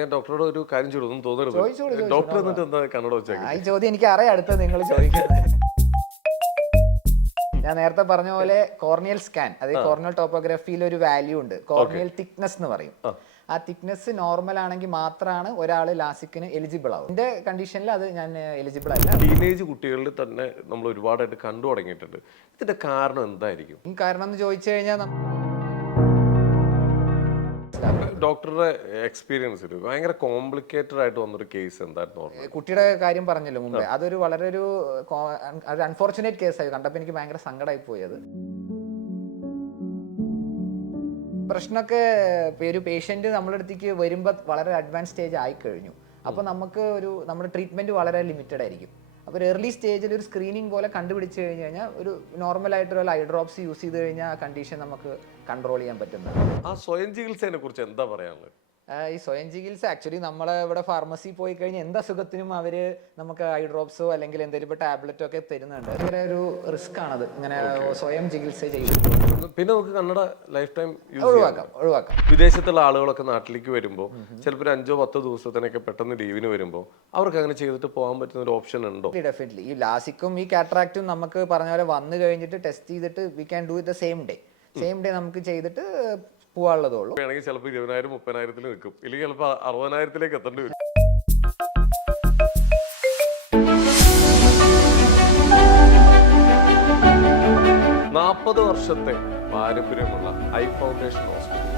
ഞാൻ ഡോക്ടറോട് ഒരു കാര്യം ചോദിച്ചു തോന്നരുത്. ചോദിച്ചോളൂ. ഡോക്ടർ എന്നിട്ട് എന്താ കണ്ണട വെച്ചേക്കുന്നത്? ഈ ചോദ്യം എനിക്ക് അറിയാം, അടുത്ത നിങ്ങൾ ചോദിക്കുന്നത്. ഞാൻ നേരത്തെ പറഞ്ഞ പോലെ കോർണിയൽ സ്കാൻ, അതായത് കോർണിയൽ ടോപ്പോഗ്രാഫിയിൽ ഒരു വാല്യൂ ഉണ്ട്, കോർണിയൽ തിക്നെസ് എന്ന് പറയും. ആ തിക്നെസ് നോർമൽ ആണെങ്കിൽ മാത്രമാണ് ഒരാൾ ലാസിക്കിന് എലിജിബിൾ ആവും. എന്റെ കണ്ടീഷനിൽ അത് ഞാൻ എലിജിബിൾ അല്ല. ടീനേജ് കുട്ടികളിൽ തന്നെ നമ്മൾ ഒരുപാടായിട്ട് കണ്ടു തുടങ്ങിയിട്ടുണ്ട്. ഇതിന്റെ കാരണം എന്തായിരിക്കും? കാരണം എന്ന് ചോദിച്ചു കഴിഞ്ഞാൽ ഡോക്ടറുടെ എക്സ്പീരിയൻസിൽ ഭയങ്കര കോംപ്ലിക്കേറ്റഡ് ആയിട്ട് വന്നൊരു കേസ് എന്തായിരുന്നു? കുട്ടിയുടെ കാര്യം പറഞ്ഞല്ലോ മുമ്പേ, അതൊരു വളരെ ഒരു അൺഫോർച്ചുനേറ്റ് കേസായി. കണ്ടപ്പോൾ എനിക്ക് ഭയങ്കര സങ്കടമായി പോയി. അത് പ്രശ്നമൊക്കെ ഒരു പേഷ്യന്റ് നമ്മുടെ അടുത്തേക്ക് വരുമ്പോൾ വളരെ അഡ്വാൻസ് സ്റ്റേജ് ആയി കഴിഞ്ഞു. അപ്പോൾ നമുക്ക് നമ്മുടെ ട്രീറ്റ്മെന്റ് വളരെ ലിമിറ്റഡ് ആയിരിക്കും. അപ്പോൾ ഒരു ഏർലി സ്റ്റേജിൽ ഒരു സ്ക്രീനിങ് പോലെ കണ്ടുപിടിച്ച് കഴിഞ്ഞ് കഴിഞ്ഞാൽ ഒരു നോർമലായിട്ടുള്ള ഐ ഡ്രോപ്സ് യൂസ് ചെയ്ത് കഴിഞ്ഞാൽ ആ കണ്ടീഷൻ നമുക്ക് കൺട്രോൾ ചെയ്യാൻ പറ്റുന്നത്. ആ സ്വയം ചികിത്സയെ കുറിച്ച് എന്താ പറയാനുള്ളത്? ഈ സ്വയം ചികിത്സ ആക്ച്വലി നമ്മളെ ഇവിടെ ഫാർമസി പോയി കഴിഞ്ഞാൽ എന്ത് അസുഖത്തിനും അവര് നമുക്ക് ഐ ഡ്രോപ്സോ അല്ലെങ്കിൽ എന്തെങ്കിലും ഇപ്പോൾ ടാബ്ലറ്റോ ഒക്കെ തരുന്നുണ്ട്. ഭയങ്കര ഒരു റിസ്ക് ആണത് ഇങ്ങനെ സ്വയം ചികിത്സ ചെയ്യുന്നത്. പിന്നെ നമുക്ക് കണ്ണട ലൈഫ് ടൈം ഒഴിവാക്കാം. വിദേശത്തുള്ള ആളുകളൊക്കെ നാട്ടിലേക്ക് വരുമ്പോൾ ചിലപ്പോൾ 5-10 ദിവസത്തിനൊക്കെ പെട്ടെന്ന് ലീവിന് വരുമ്പോൾ അവർക്ക് അങ്ങനെ ചെയ്തിട്ട് പോകാൻ പറ്റുന്ന ഒരു ഓപ്ഷൻ ഉണ്ടോ? ഡെഫിനറ്റ്ലി. ഈ ലാസിക്കും ഈ കാറ്ററാക്റ്റും നമുക്ക് പറഞ്ഞ പോലെ വന്നു കഴിഞ്ഞിട്ട് ടെസ്റ്റ് ചെയ്തിട്ട് we can do it the same day നമുക്ക് ചെയ്തിട്ട് പോവാനുള്ളതേ ഉള്ളൂ. വേണമെങ്കിൽ ചിലപ്പോൾ 20,000-30,000 നിൽക്കും, ഇല്ലെങ്കിൽ ചിലപ്പോൾ 60,000 എത്തേണ്ടി വരും. നാൽപ്പത് വർഷത്തെ പാരമ്പര്യമുള്ള ഐ ഫൗണ്ടേഷൻ ഹോസ്പിറ്റൽ.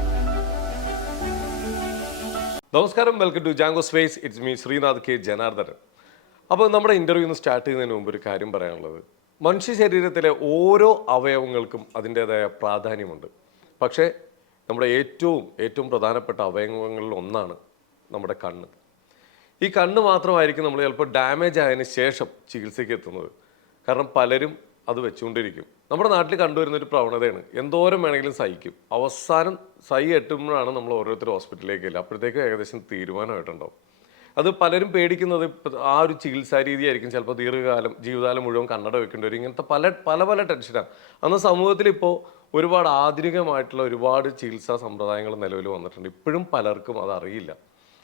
നമസ്കാരം, welcome to Jango Space. It's me Sreenath K Janardhanan. അപ്പോൾ നമ്മുടെ ഇന്റർവ്യൂ സ്റ്റാർട്ട് ചെയ്യുന്നതിന് മുമ്പ് ഒരു കാര്യം പറയാനുള്ളത്, മനുഷ്യ ശരീരത്തിലെ ഓരോ അവയവങ്ങൾക്കും അതിൻ്റെതായ പ്രാധാന്യമുണ്ട്. പക്ഷേ നമ്മുടെ ഏറ്റവും പ്രധാനപ്പെട്ട അവയവങ്ങളിൽ ഒന്നാണ് നമ്മുടെ കണ്ണ്. ഈ കണ്ണ് മാത്രമായിരിക്കും നമ്മൾ ചിലപ്പോൾ ഡാമേജ് ആയതിനു ശേഷം ചികിത്സയ്ക്ക് എത്തുന്നത്. കാരണം പലരും അത് വെച്ചുകൊണ്ടിരിക്കും. നമ്മുടെ നാട്ടിൽ കണ്ടുവരുന്നൊരു പ്രവണതയാണ്, എന്തോരം വേണമെങ്കിലും സഹിക്കും, അവസാനം എട്ടുമ്പോഴാണ് നമ്മൾ ഓരോരുത്തർ ഹോസ്പിറ്റലിലേക്ക് ഇല്ല, അപ്പോഴത്തേക്കും ഏകദേശം തീരുമാനമായിട്ടുണ്ടാവും. അത് പലരും പേടിക്കുന്നത് ആ ഒരു ചികിത്സാ രീതിയായിരിക്കും. ചിലപ്പോൾ ജീവിതകാലം മുഴുവൻ കണ്ണട വെക്കേണ്ടി വരും. ഇങ്ങനത്തെ പല ടെൻഷനാണ്. അന്ന് സമൂഹത്തിൽ ഇപ്പോൾ ഒരുപാട് ആധുനികമായിട്ടുള്ള ഒരുപാട് ചികിത്സാ സമ്പ്രദായങ്ങൾ നിലവിൽ വന്നിട്ടുണ്ട്. ഇപ്പോഴും പലർക്കും അതറിയില്ല.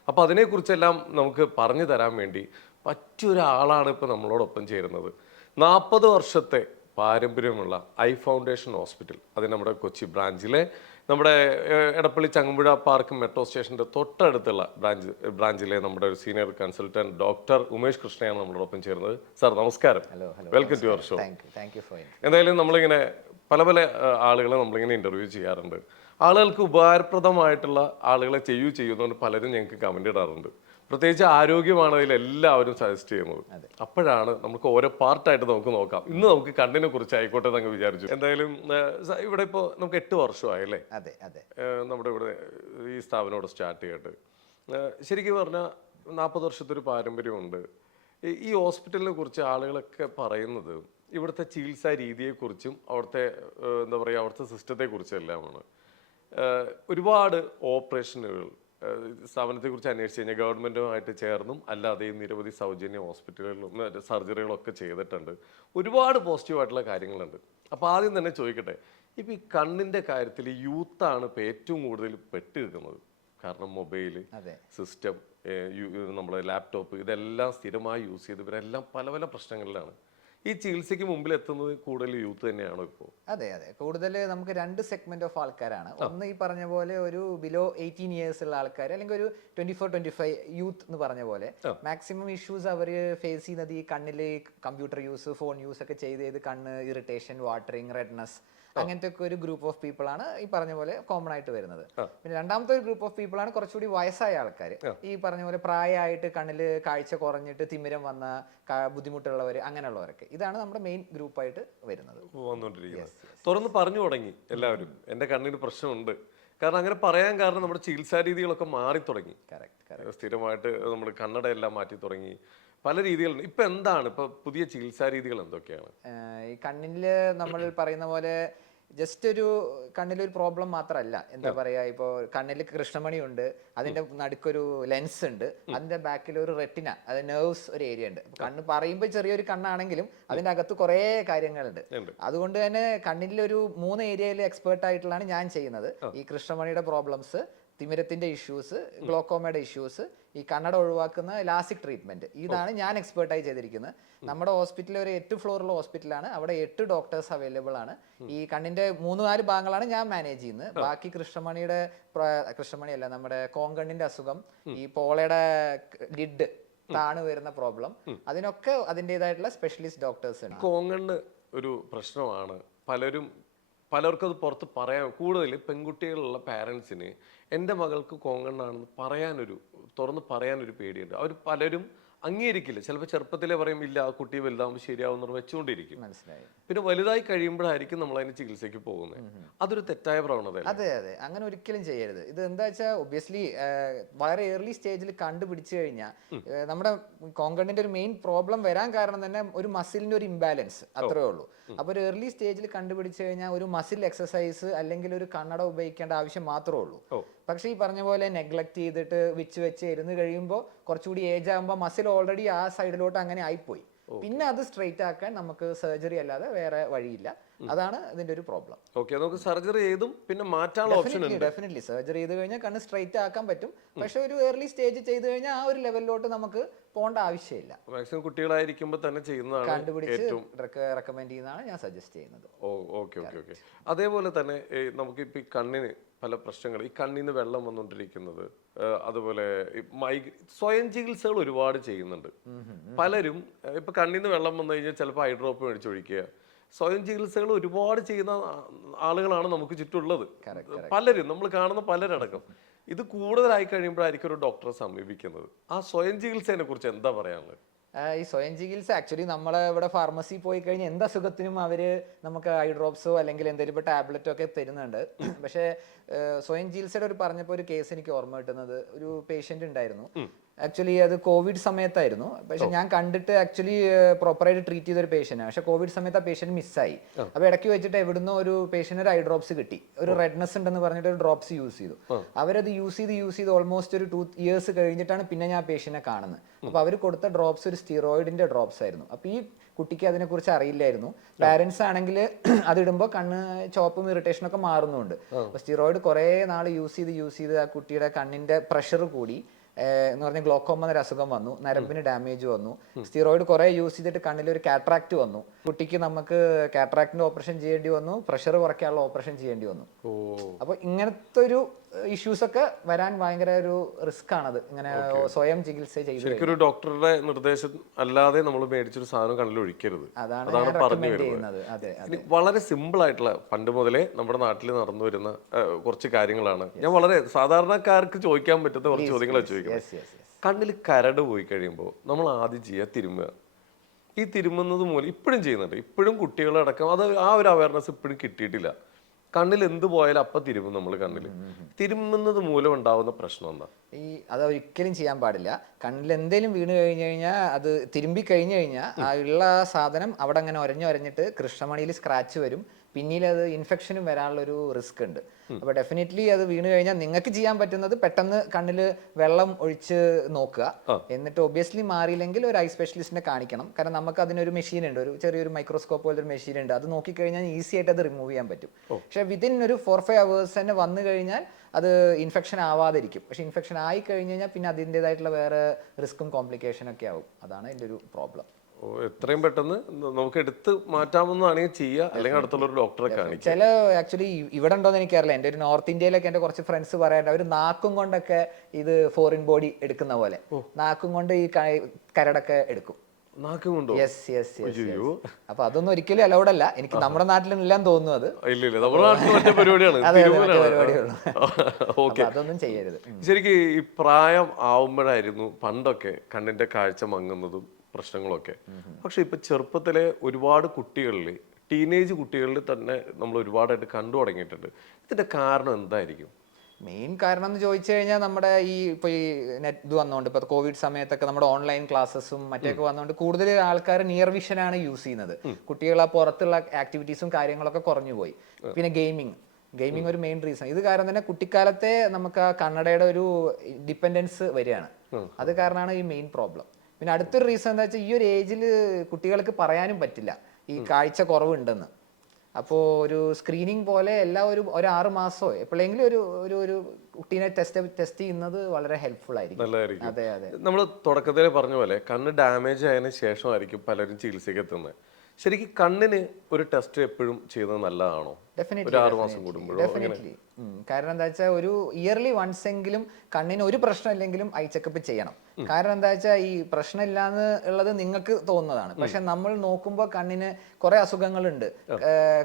അപ്പോൾ അതിനെക്കുറിച്ചെല്ലാം നമുക്ക് പറഞ്ഞു തരാൻ വേണ്ടി പറ്റിയൊരാളാണ് ഇപ്പോൾ നമ്മളോടൊപ്പം ചേരുന്നത്. 40 വർഷത്തെ പാരമ്പര്യമുള്ള ഐ ഫൗണ്ടേഷൻ ഹോസ്പിറ്റൽ, അത് നമ്മുടെ കൊച്ചി ബ്രാഞ്ചിലെ നമ്മുടെ എടപ്പള്ളി ചങ്ങമ്പുഴ പാർക്ക് മെട്രോ സ്റ്റേഷൻ്റെ തൊട്ടടുത്തുള്ള ബ്രാഞ്ചിലെ നമ്മുടെ ഒരു സീനിയർ കൺസൾട്ടന്റ് ഡോക്ടർ ഉമേഷ് കൃഷ്ണയാണ് നമ്മളോടൊപ്പം ചേരുന്നത്. സാർ നമസ്കാരം, വെൽക്കം ടു യുവർ ഷോ. എന്തായാലും നമ്മളിങ്ങനെ പല ആളുകളെ നമ്മളിങ്ങനെ ഇന്റർവ്യൂ ചെയ്യാറുണ്ട്. ആളുകൾക്ക് ഉപകാരപ്രദമായിട്ടുള്ള ആളുകളെ ചെയ്യുന്നതുകൊണ്ട് പലരും ഞങ്ങൾക്ക് കമന്റ് ഇടാറുണ്ട്. പ്രത്യേകിച്ച് ആരോഗ്യമാണ് എല്ലാവരും സജസ്റ്റ് ചെയ്യുന്നത്. അപ്പോഴാണ് നമുക്ക് ഓരോ പാർട്ടായിട്ട് നമുക്ക് നോക്കാം. ഇന്ന് നമുക്ക് കണ്ണിനെ കുറിച്ച് ആയിക്കോട്ടെ എന്നങ്ങ് വിചാരിച്ചു. എന്തായാലും ഇവിടെ ഇപ്പോൾ നമുക്ക് 8 വർഷമായി അല്ലേ നമ്മുടെ ഇവിടെ ഈ സ്ഥാപനത്തോട് സ്റ്റാർട്ട് ചെയ്തിട്ട്. ശരിക്കും പറഞ്ഞാൽ 40 വർഷത്തെ ഒരു പാരമ്പര്യമുണ്ട്. ഈ ഹോസ്പിറ്റലിനെ കുറിച്ച് ആളുകളൊക്കെ പറയുന്നത് ഇവിടുത്തെ ചികിത്സാ രീതിയെക്കുറിച്ചും അവിടുത്തെ അവിടുത്തെ സിസ്റ്റത്തെക്കുറിച്ചും എല്ലാമാണ്. ഒരുപാട് ഓപ്പറേഷനുകൾ സ്ഥാപനത്തെക്കുറിച്ച് അന്വേഷിച്ച് കഴിഞ്ഞാൽ ഗവൺമെൻറ്റുമായിട്ട് ചേർന്നും അല്ലാതെയും നിരവധി സൗജന്യ ഹോസ്പിറ്റലുകളിലും സർജറികളൊക്കെ ചെയ്തിട്ടുണ്ട്. ഒരുപാട് പോസിറ്റീവായിട്ടുള്ള കാര്യങ്ങളുണ്ട്. അപ്പോൾ ആദ്യം തന്നെ ചോദിക്കട്ടെ, ഇപ്പോൾ ഈ കണ്ണിൻ്റെ കാര്യത്തിൽ യൂത്താണ് ഇപ്പോൾ ഏറ്റവും കൂടുതൽ പെട്ട് നിൽക്കുന്നത്. കാരണം മൊബൈൽ, സിസ്റ്റം, നമ്മുടെ ലാപ്ടോപ്പ് ഇതെല്ലാം സ്ഥിരമായി യൂസ് ചെയ്ത് ഇവരെല്ലാം പല പ്രശ്നങ്ങളിലാണ്. ഈ ചികിത്സയ്ക്ക് മുമ്പിൽ എത്തുന്നത് കൂടുതൽ യൂത്ത് തന്നെയാണോ ഇപ്പോൾ? അതെ, കൂടുതൽ നമുക്ക് 2 സെഗ്മെന്റ് ഓഫ് ആൾക്കാരാണ്. ഒന്ന് ഈ പറഞ്ഞ പോലെ ഒരു ബിലോ 18 ഇയേഴ്സ് ഉള്ള ആൾക്കാർ, അല്ലെങ്കിൽ ഒരു 24-25 യൂത്ത് എന്ന് പറഞ്ഞ പോലെ മാക്സിമം ഇഷ്യൂസ് അവർ ഫേസ് ചെയ്യുന്നത് ഈ കണ്ണിൽ കമ്പ്യൂട്ടർ യൂസ്, ഫോൺ യൂസ് ഒക്കെ ചെയ്ത് കണ്ണ് ഇറിറ്റേഷൻ, വാട്ടറിങ്, റെഡ്നസ്, അങ്ങനത്തെ ഒക്കെ ഒരു ഗ്രൂപ്പ് ഓഫ് പീപ്പിൾ ആണ് ഈ പറഞ്ഞ പോലെ കോമൺ ആയിട്ട് വരുന്നത്. പിന്നെ രണ്ടാമത്തെ ഒരു ഗ്രൂപ്പ് ഓഫ് പീപ്പിൾ ആണ് കുറച്ചുകൂടി വയസ്സായ ആൾക്കാർ. ഈ പറഞ്ഞ പോലെ പ്രായമായിട്ട് കണ്ണിൽ കാഴ്ച കുറഞ്ഞിട്ട് തിമിരം വന്ന ബുദ്ധിമുട്ടുള്ളവർ, അങ്ങനെയുള്ളവരൊക്കെ. ഇതാണ് നമ്മുടെ മെയിൻ ഗ്രൂപ്പായിട്ട് വരുന്നത്. തുറന്ന് പറഞ്ഞു തുടങ്ങി എല്ലാവരും, എൻ്റെ കണ്ണിന് പ്രശ്നമുണ്ട്. കാരണം അങ്ങനെ പറയാൻ കാരണം നമ്മുടെ ചികിത്സാ രീതികളൊക്കെ മാറി തുടങ്ങി. സ്ഥിരമായിട്ട് നമ്മൾ കണ്ണടയെല്ലാം മാറ്റി തുടങ്ങി. പല രീതികളുണ്ട്. ഇപ്പൊ എന്താണ് പുതിയ ചികിത്സാ രീതികൾ എന്തൊക്കെയാണ്? ഈ കണ്ണില് നമ്മൾ പറയുന്ന പോലെ ജസ്റ്റ് ഒരു കണ്ണിലൊരു പ്രോബ്ലം മാത്രമല്ല, എന്താ പറയാ, ഇപ്പോൾ കണ്ണിൽ കൃഷ്ണമണി ഉണ്ട്, അതിന്റെ നടുക്കൊരു ലെൻസ് ഉണ്ട്, അതിന്റെ ബാക്കിൽ ഒരു റെറ്റിന, അത് നെർവ്സ് ഒരു ഏരിയ ഉണ്ട്. കണ്ണ് പറയുമ്പോൾ ചെറിയൊരു കണ്ണാണെങ്കിലും അതിന്റെ അകത്ത് കുറേ കാര്യങ്ങളുണ്ട്. അതുകൊണ്ട് തന്നെ കണ്ണിലൊരു 3 ഏരിയയിൽ എക്സ്പേർട്ട് ആയിട്ടുള്ളതാണ് ഞാൻ ചെയ്യുന്നത്. ഈ കൃഷ്ണമണിയുടെ പ്രോബ്ലംസ്, തിമിരത്തിന്റെ ഇഷ്യൂസ്, ഗ്ലോക്കോമയുടെ ഇഷ്യൂസ്, ഈ കണ്ണട ഒഴിവാക്കുന്ന ലാസിക് ട്രീറ്റ്മെന്റ്, ഇതാണ് ഞാൻ എക്സ്പേർട്ടായി ചെയ്തിരിക്കുന്നത്. നമ്മുടെ ഹോസ്പിറ്റലിൽ ഒരു 8 ഫ്ലോറുള്ള ഹോസ്പിറ്റലാണ്. അവിടെ 8 ഡോക്ടേഴ്സ് അവൈലബിൾ ആണ്. ഈ കണ്ണിന്റെ 3-4 ഭാഗങ്ങളാണ് ഞാൻ മാനേജ് ചെയ്യുന്നത്. ബാക്കി കൃഷ്ണമണിയല്ല, നമ്മുടെ കോങ്കണ്ണിന്റെ അസുഖം, ഈ പോളയുടെ ലിഡ് താണ് വരുന്ന പ്രോബ്ലം, അതിനൊക്കെ അതിൻ്റെതായിട്ടുള്ള സ്പെഷ്യലിസ്റ്റ് ഡോക്ടേഴ്സ് ഉണ്ട്. കോങ്കണ്ണ് ഒരു പ്രശ്നമാണ്. പലർക്കും അത് പുറത്ത് പറയാൻ, കൂടുതൽ പെൺകുട്ടികളുള്ള പാരൻസിന് എൻ്റെ മകൾക്ക് കോങ്കണ്ണാണെന്ന് തുറന്ന് പറയാനൊരു പേടിയുണ്ട്. അവർ പലരും അംഗീകരിക്കില്ല. ചിലപ്പോൾ ചെറുപ്പത്തിലേ പറയും ഇല്ല, ആ കുട്ടി വലുതാകുമ്പോൾ ശരിയാവുന്ന വെച്ചുകൊണ്ടിരിക്കും. മനസ്സിലായി. പിന്നെ വലുതായി കഴിയുമ്പോഴായിരിക്കും നമ്മൾ അതിന് ചികിത്സയ്ക്ക് പോകുന്നത്. അതൊരു തെറ്റായ പ്രവണത. അതെ, അങ്ങനെ ഒരിക്കലും ചെയ്യരുത്. ഇത് എന്താ വെച്ചാൽ ഒബ്വിയസ്ലി വളരെ ഏർലി സ്റ്റേജിൽ കണ്ടുപിടിച്ചു കഴിഞ്ഞാൽ നമ്മുടെ കോങ്കണ്ണിന്റെ ഒരു മെയിൻ പ്രോബ്ലം വരാൻ കാരണം തന്നെ ഒരു മസിലിന്റെ ഒരു ഇംബാലൻസ്, അത്രേ ഉള്ളൂ. അപ്പൊ ഒരു ഏർലി സ്റ്റേജിൽ കണ്ടുപിടിച്ചു കഴിഞ്ഞാൽ ഒരു മസിൽ എക്സസൈസ് അല്ലെങ്കിൽ ഒരു കണ്ണട ഉപയോഗിക്കേണ്ട ആവശ്യം മാത്രമേ ഉള്ളൂ. പക്ഷെ ഈ പറഞ്ഞ പോലെ നെഗ്ലക്ട് ചെയ്തിട്ട് വെച്ച് ഇരുന്ന് കഴിയുമ്പോൾ കുറച്ചുകൂടി ഏജ് ആകുമ്പോൾ മസിൽ ഓൾറെഡി ആ സൈഡിലോട്ട് അങ്ങനെ ആയിപ്പോയി. പിന്നെ അത് സ്ട്രെയിറ്റ് ആക്കാൻ നമുക്ക് സർജറി അല്ലാതെ വേറെ വഴിയില്ല. അതാണ് ഇതിന്റെ ഒരു പ്രോബ്ലം. ഓക്കെ, നമുക്ക് സർജറി ചെയ്തും പിന്നെ മാറ്റാനുള്ള ഓപ്ഷൻ ഉണ്ട്. ഡെഫിനറ്റ്ലി സർജറി ചെയ്ത് കഴിഞ്ഞാൽ കണ്ണ് സ്ട്രെയിറ്റ് ആക്കാൻ പറ്റും. പക്ഷെ ഒരു ഏർലി സ്റ്റേജ് ചെയ്ത് കഴിഞ്ഞാൽ ആ ഒരു ലെവലിലോട്ട് നമുക്ക് പോകേണ്ട ആവശ്യമില്ല. മാക്സിമം കുട്ടികളായിരിക്കുമ്പോൾ തന്നെ ചെയ്യുന്നതാണ്, കണ്ടുപിടിച്ച് റെക്കമെൻഡ് ചെയ്യുന്നതാണ് ഞാൻ സജസ്റ്റ് ചെയ്യുന്നത്. ഓക്കെ. അതേപോലെ തന്നെ നമുക്കിപ്പോൾ ഈ കണ്ണിന് പല പ്രശ്നങ്ങൾ, ഈ കണ്ണിന്ന് വെള്ളം വന്നുകൊണ്ടിരിക്കുന്നത്, അതുപോലെ സ്വയം ചികിത്സകൾ ഒരുപാട് ചെയ്യുന്നുണ്ട് പലരും. ഇപ്പൊ കണ്ണിന്ന് വെള്ളം വന്നു കഴിഞ്ഞാൽ ചിലപ്പോൾ ഐ ഡ്രോപ്പ് മേടിച്ചൊഴിക്കുക, സ്വയം ചികിത്സകൾ ഒരുപാട് ചെയ്യുന്ന ആളുകളാണ് നമുക്ക് ചുറ്റുള്ളത്. പലരും, നമ്മൾ കാണുന്ന പലരടക്കം. ഇത് കൂടുതലായി കഴിയുമ്പോഴായിരിക്കും ഒരു ഡോക്ടറെ സമീപിക്കുന്നത്. ആ സ്വയം ചികിത്സയെ കുറിച്ച് എന്താ പറയാനുള്ളത്? ഈ സ്വയം ചികിത്സ ആക്ച്വലി നമ്മളെ ഇവിടെ ഫാർമസി പോയി കഴിഞ്ഞാൽ എന്ത് അസുഖത്തിനും അവര് നമുക്ക് ഐ ഡ്രോപ്സോ അല്ലെങ്കിൽ എന്തെങ്കിലും ഇപ്പോൾ ടാബ്ലറ്റോ ഒക്കെ തരുന്നുണ്ട്. പക്ഷേ സ്വയം ചികിത്സയുടെ ഒരു പറഞ്ഞപ്പോൾ ഒരു കേസ് എനിക്ക് ഓർമ്മ കിട്ടുന്നത്, ഒരു പേഷ്യന്റ് ഉണ്ടായിരുന്നു. ആക്ച്വലി അത് കോവിഡ് സമയത്തായിരുന്നു. പക്ഷെ ഞാൻ കണ്ടിട്ട് ആക്ച്വലി പ്രോപ്പറായിട്ട് ട്രീറ്റ് ചെയ്ത ഒരു പേഷ്യൻ്റാണ്. പക്ഷെ കോവിഡ് സമയത്ത് ആ പേഷ്യന്റ് മിസ്സായി. അപ്പോൾ ഇടയ്ക്ക് വെച്ചിട്ട് എവിടുന്നോ ഒരു പേഷ്യന്റ് ഒരു ഐ ഡ്രോപ്സ് കിട്ടി. ഒരു റെഡ്നെസ് ഉണ്ടെന്ന് പറഞ്ഞിട്ട് ഒരു ഡ്രോപ്സ് യൂസ് ചെയ്തു. അവരത് യൂസ് ചെയ്ത് ഓൾമോസ്റ്റ് ഒരു 2 years കഴിഞ്ഞിട്ടാണ് പിന്നെ ഞാൻ ആ പേഷ്യന്റിനെ കാണുന്നത്. അപ്പോൾ അവർ കൊടുത്ത ഡ്രോപ്സ് ഒരു സ്റ്റിറോയിഡിന്റെ ഡ്രോപ്സ് ആയിരുന്നു. അപ്പോൾ ഈ കുട്ടിക്ക് അതിനെക്കുറിച്ച് അറിയില്ലായിരുന്നു. പാരന്റ്സ് ആണെങ്കിൽ അതിടുമ്പോൾ കണ്ണ് ചോപ്പും ഇറിറ്റേഷനൊക്കെ മാറുന്നുണ്ട്. അപ്പോൾ സ്റ്റിറോയിഡ് കുറേ നാൾ യൂസ് ചെയ്ത് ആ കുട്ടിയുടെ കണ്ണിന്റെ പ്രഷർ കൂടി എന്ന് പറഞ്ഞാൽ ഗ്ലോക്കോമ എന്നൊരു അസുഖം വന്നു, നരമ്പിന് ഡാമേജ് വന്നു. സ്റ്റിറോയിഡ് കുറെ യൂസ് ചെയ്തിട്ട് കണ്ണിൽ ഒരു കാറ്ററാക്ട് വന്നു. കുട്ടിക്ക് നമുക്ക് കാറ്ററാക്ടിന്റെ ഓപ്പറേഷൻ ചെയ്യേണ്ടി വന്നു, പ്രഷർ കുറയ്ക്കാനുള്ള ഓപ്പറേഷൻ ചെയ്യേണ്ടി വന്നു. അപ്പൊ ഇങ്ങനത്തെ ഒരു ഇഷ്യൂസ് ഒക്കെ വരാൻ ഭയങ്കര ഒരു റിസ്ക് ആണത്, ഇങ്ങനെ സ്വയം ചികിത്സ ചെയ്ത്. ഡോക്ടറുടെ നിർദ്ദേശം അല്ലാതെ നമ്മൾ മേടിച്ചൊരു സാധനം കണ്ണിൽ ഒഴിക്കരുത്. അതാണ് പറഞ്ഞു വരുന്നത്. വളരെ സിമ്പിൾ ആയിട്ടുള്ള പണ്ട് മുതലേ നമ്മുടെ നാട്ടിൽ നടന്നു വരുന്ന കുറച്ച് കാര്യങ്ങളാണ്. ഞാൻ വളരെ സാധാരണക്കാർക്ക് ചോദിക്കാൻ പറ്റുന്ന കുറച്ച് ചോദ്യങ്ങളാണ് ചോദിക്കുന്നത്. കണ്ണിൽ കരട് പോയി കഴിയുമ്പോൾ നമ്മൾ ആദ്യം ചെയ്യുക തിരുമുക. ഈ തിരുമുന്നത് മൂലം ഇപ്പോഴും ചെയ്യുന്നുണ്ട്, ഇപ്പോഴും കുട്ടികളടക്കം അത് ആ ഒരു അവയർനെസ് ഇപ്പോഴും കിട്ടിയിട്ടില്ല. കണ്ണിൽ എന്ത് പോയാലും അപ്പം തിരുമും നമ്മൾ. കണ്ണിൽ തിരുമുന്നത് മൂലം ഉണ്ടാവുന്ന പ്രശ്നം എന്താ? അത് ഒരിക്കലും ചെയ്യാൻ പാടില്ല. കണ്ണിൽ എന്തെങ്കിലും വീണ് കഴിഞ്ഞു കഴിഞ്ഞാൽ അത് തിരുമ്പി കഴിഞ്ഞു കഴിഞ്ഞാൽ ആ ഉള്ള സാധനം അവിടെ അങ്ങനെ ഒരഞ്ഞിട്ട് കൃഷ്ണമണിയിൽ സ്ക്രാച്ച് വരും. പിന്നീട് അത് ഇൻഫെക്ഷനും വരാനുള്ള ഒരു റിസ്ക് ഉണ്ട്. അപ്പോൾ ഡെഫിനറ്റ്ലി അത് വീണ് കഴിഞ്ഞാൽ നിങ്ങൾക്ക് ചെയ്യാൻ പറ്റുന്നത് പെട്ടെന്ന് കണ്ണിൽ വെള്ളം ഒഴിച്ച് നോക്കുക. എന്നിട്ട് ഒബ്വിയസ്ലി മാറിയില്ലെങ്കിൽ ഒരു ഐ സ്പെഷ്യലിസ്റ്റിനെ കാണിക്കണം. കാരണം നമുക്ക് അതിനൊരു മെഷീൻ ഉണ്ട്, ഒരു ചെറിയൊരു മൈക്രോസ്കോപ്പ് പോലൊരു മെഷീൻ ഉണ്ട്. അത് നോക്കിക്കഴിഞ്ഞാൽ ഈസി ആയിട്ട് അത് റിമൂവ് ചെയ്യാൻ പറ്റും. പക്ഷേ വിതിൻ ഒരു 4-5 hours തന്നെ വന്നു കഴിഞ്ഞാൽ അത് ഇൻഫെക്ഷൻ ആവാതിരിക്കും. പക്ഷെ ഇൻഫെക്ഷൻ ആയി കഴിഞ്ഞ് കഴിഞ്ഞാൽ പിന്നെ അതിൻ്റെതായിട്ടുള്ള വേറെ റിസ്ക്കും കോംപ്ലിക്കേഷനൊക്കെ ആവും. അതാണ് എൻ്റെ ഒരു പ്രോബ്ലം. എത്രയും പെട്ടെന്ന് നമുക്ക് എടുത്ത് മാറ്റാമെന്നാണെങ്കിൽ ചെയ്യുക, അല്ലെങ്കിൽ അടുത്തുള്ള ഒരു ഡോക്ടറെ കാണിക്കുക. ചില ആക്ച്വലി ഇവിടെ ഉണ്ടോന്ന് എനിക്കറിയില്ല. എൻ്റെ ഒരു നോർത്ത് ഇന്ത്യയിലൊക്കെ എൻ്റെ കുറച്ച് ഫ്രണ്ട്സ് പറയാറുണ്ട്, അവർ നാക്കും കൊണ്ടൊക്കെ ഇത് ഫോറിൻ ബോഡി എടുക്കുന്ന പോലെ നാക്കും കൊണ്ട് ഈ കരടൊക്കെ എടുക്കും. അപ്പൊ അതൊന്നും ഒരിക്കലും അലൗഡ് അല്ല. എനിക്ക് നമ്മുടെ നാട്ടിലില്ലാന്ന് തോന്നുന്നു. അത് അതൊന്നും ചെയ്യരുത്. ശരിക്കും ഈ പ്രായം ആവുമ്പോഴായിരുന്നു പണ്ടൊക്കെ കണ്ണിന്റെ കാഴ്ച മങ്ങുന്നതും പ്രശ്നങ്ങളൊക്കെ. പക്ഷെ ഇപ്പൊ ചെറുപ്പത്തിലെ ഒരുപാട് കുട്ടികളിൽ, ടീനേജ് കുട്ടികളിൽ തന്നെ നമ്മൾ ഒരുപാടായിട്ട് കണ്ടു തുടങ്ങിയിട്ടുണ്ട്. ഇതിന്റെ കാരണം എന്തായിരിക്കും? മെയിൻ കാരണം എന്ന് ചോദിച്ചു കഴിഞ്ഞാൽ നമ്മുടെ ഇപ്പോൾ ഈ നെറ്റ് ഇത് വന്നുകൊണ്ട് ഇപ്പോൾ കോവിഡ് സമയത്തൊക്കെ നമ്മുടെ ഓൺലൈൻ ക്ലാസ്സസും മറ്റൊക്കെ വന്നുകൊണ്ട് കൂടുതൽ ആൾക്കാർ നിയർ വിഷനാണ് യൂസ് ചെയ്യുന്നത്. കുട്ടികൾ ആ പുറത്തുള്ള ആക്ടിവിറ്റീസും കാര്യങ്ങളൊക്കെ കുറഞ്ഞു പോയി. പിന്നെ ഗെയിമിംഗ് ഒരു മെയിൻ റീസൺ. ഇത് കാരണം തന്നെ കുട്ടിക്കാലത്തെ നമുക്ക് ആ കണ്ണടയുടെ ഒരു ഡിപ്പെൻഡൻസ് വരികയാണ്. അത് കാരണമാണ് ഈ മെയിൻ പ്രോബ്ലം. പിന്നെ അടുത്തൊരു റീസൺ എന്താ വെച്ചാൽ ഈ ഒരു ഏജിൽ കുട്ടികൾക്ക് പറയാനും പറ്റില്ല ഈ കാഴ്ച കുറവുണ്ടെന്ന്. അപ്പോൾ ഒരു സ്ക്രീനിങ് പോലെ എല്ലാ ഒരു 6 മാസമോ എപ്പോഴെങ്കിലും ഒരു കുട്ടീനെ ടെസ്റ്റ് ചെയ്യുന്നത് വളരെ ഹെൽപ്ഫുൾ ആയിരിക്കും. നല്ലതായിരിക്കും. അതെ അതെ നമ്മൾ തുടക്കത്തിൽ പറഞ്ഞ പോലെ കണ്ണ് ഡാമേജ് ആയതിനു ശേഷമായിരിക്കും പലരും ചികിത്സയ്ക്ക് എത്തുന്നത്. ശരിക്കും കണ്ണിന് ഒരു ടെസ്റ്റ് എപ്പോഴും ചെയ്യുന്നത് നല്ലതാണോ? ഒരു 6 മാസം കൂടുമ്പോഴോ? ഡെഫിനറ്റ്ലി. കാരണം എന്താ വെച്ചാൽ ഒരു ഇയർലി വൺസ് എങ്കിലും കണ്ണിന് ഒരു പ്രശ്നമില്ലെങ്കിലും ഐ ചെക്കപ്പ് ചെയ്യണം. കാരണം എന്താ വെച്ചാൽ ഈ പ്രശ്നമില്ലാന്ന് ഉള്ളത് നിങ്ങൾക്ക് തോന്നുന്നതാണ്, പക്ഷെ നമ്മൾ നോക്കുമ്പോൾ കണ്ണിന് കുറെ അസുഖങ്ങളുണ്ട്.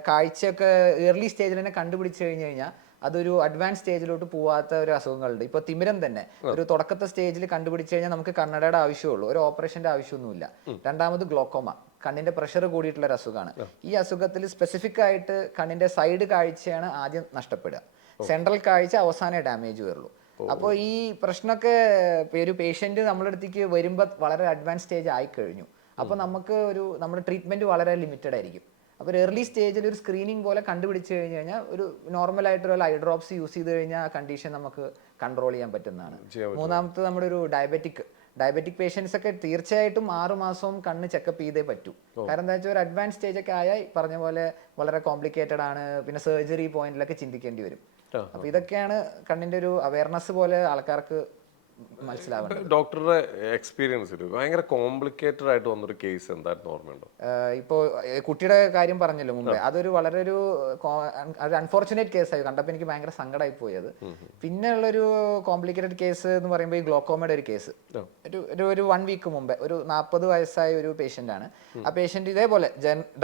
കാഴ്ചയൊക്കെ ഇയർലി സ്റ്റേജിൽ തന്നെ കണ്ടുപിടിച്ചു കഴിഞ്ഞു കഴിഞ്ഞാൽ അതൊരു അഡ്വാൻസ് സ്റ്റേജിലോട്ട് പോവാത്ത ഒരു അസുഖങ്ങളുണ്ട്. ഇപ്പൊ തിമിരം തന്നെ ഒരു തുടക്കത്തെ സ്റ്റേജിൽ കണ്ടുപിടിച്ചു കഴിഞ്ഞാൽ നമുക്ക് കണ്ണടയുടെ ആവശ്യമുള്ളൂ, ഒരു ഓപ്പറേഷന്റെ ആവശ്യമൊന്നുമില്ല. രണ്ടാമത് ഗ്ലോക്കോമ, കണ്ണിന്റെ പ്രഷർ കൂടിയിട്ടുള്ള ഒരു അസുഖമാണ്. ഈ അസുഖത്തിൽ സ്പെസിഫിക് ആയിട്ട് കണ്ണിന്റെ സൈഡ് കാഴ്ചയാണ് ആദ്യം നഷ്ടപ്പെടുക, സെൻട്രൽ കാഴ്ച അവസാനമേ ഡാമേജ് വരുള്ളൂ. അപ്പോൾ ഈ പ്രശ്നമൊക്കെ ഒരു പേഷ്യന്റ് നമ്മുടെ അടുത്തേക്ക് വരുമ്പോൾ വളരെ അഡ്വാൻസ് സ്റ്റേജ് ആയി കഴിഞ്ഞു. അപ്പോൾ നമുക്ക് നമ്മുടെ ട്രീറ്റ്മെന്റ് വളരെ ലിമിറ്റഡ് ആയിരിക്കും. അപ്പോൾ ഒരു ഏർലി സ്റ്റേജിൽ ഒരു സ്ക്രീനിങ് പോലെ കണ്ടുപിടിച്ച് കഴിഞ്ഞ് കഴിഞ്ഞാൽ ഒരു നോർമൽ ആയിട്ടുള്ള ഐ ഡ്രോപ്സ് യൂസ് ചെയ്ത് കഴിഞ്ഞാൽ ആ കണ്ടീഷൻ നമുക്ക് കൺട്രോൾ ചെയ്യാൻ പറ്റുന്നതാണ്. മൂന്നാമത്തെ നമ്മുടെ ഒരു ഡയബറ്റിക് പേഷ്യൻസ് ഒക്കെ തീർച്ചയായിട്ടും 6 മാസവും കണ്ണ് ചെക്കപ്പ് ചെയ്തേ പറ്റൂ. കാരണം എന്താ വെച്ചാൽ ഒരു അഡ്വാൻസ് സ്റ്റേജ് ഒക്കെ ആയാൽ പറഞ്ഞ പോലെ വളരെ കോംപ്ലിക്കേറ്റഡ് ആണ്, പിന്നെ സർജറി പോയിന്റിലൊക്കെ ചിന്തിക്കേണ്ടി വരും. അപ്പൊ ഇതൊക്കെയാണ് കണ്ണിന്റെ ഒരു അവയർനെസ് പോലെ ആൾക്കാർക്ക് മനസ്സിലാവുന്നത്. ഡോക്ടറുടെ എക്സ്പീരിയൻസിൽ ഭയങ്കര കോംപ്ലിക്കേറ്റഡ് ആയിട്ട് വന്നൊരു കേസ് എന്തായിരുന്നു ഓർമ്മയുണ്ടോ? ഇപ്പോ കുട്ടിയുടെ കാര്യം പറഞ്ഞല്ലോ മുമ്പേ, അതൊരു വളരെ ഒരു അൺഫോർച്ചുനേറ്റ് കേസായി കണ്ടപ്പോൾ എനിക്ക് ഭയങ്കര സങ്കടമായി പോയത്. പിന്നെ ഉള്ളൊരു കോംപ്ലിക്കേറ്റഡ് കേസ് എന്ന് പറയുമ്പോൾ ഈ ഗ്ലോക്കോമയുടെ ഒരു കേസ് ഒരു 1 വീക്ക് മുമ്പേ ഒരു 40 വയസ്സായ ഒരു പേഷ്യന്റ് ആണ്. ആ പേഷ്യന്റ് ഇതേപോലെ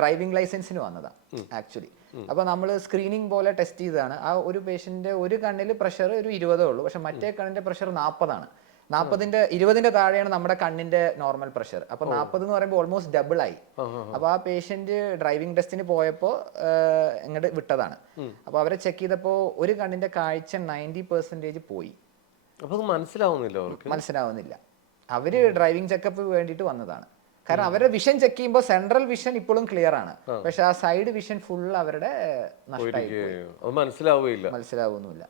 ഡ്രൈവിംഗ് ലൈസൻസിന് വന്നതാണ് ആക്ച്വലി. അപ്പൊ നമ്മൾ സ്ക്രീനിങ് പോലെ ടെസ്റ്റ് ചെയ്തതാണ്. ആ ഒരു പേഷ്യന്റ് ഒരു കണ്ണിൽ പ്രഷർ ഒരു 20 ഉള്ളൂ, പക്ഷെ മറ്റേ കണ്ണിന്റെ പ്രഷർ 40 ആണ്. 20ന്റെ താഴെയാണ് നമ്മുടെ കണ്ണിന്റെ നോർമൽ പ്രഷർ. അപ്പൊ 40 എന്ന് പറയുമ്പോൾ ഓൾമോസ്റ്റ് ഡബിൾ ആയി. അപ്പൊ ആ പേഷ്യന്റ് ഡ്രൈവിംഗ് ടെസ്റ്റിന് പോയപ്പോ ഇങ്ങോട്ട് വിട്ടതാണ്. അപ്പൊ അവരെ ചെക്ക് ചെയ്തപ്പോ ഒരു കണ്ണിന്റെ കാഴ്ച 90% പോയി. അപ്പൊ മനസ്സിലാവുന്നില്ല. അവര് ഡ്രൈവിംഗ് ചെക്കപ്പ് വേണ്ടിയിട്ട് വന്നതാണ്. കാരണം അവരുടെ വിഷൻ ചെക്ക് ചെയ്യുമ്പോൾ സെൻട്രൽ വിഷൻ ഇപ്പോഴും ക്ലിയർ ആണ്, പക്ഷെ ആ സൈഡ് വിഷൻ ഫുൾ അവരുടെ നഷ്ടമായി, മനസ്സിലാവുന്നില്ല.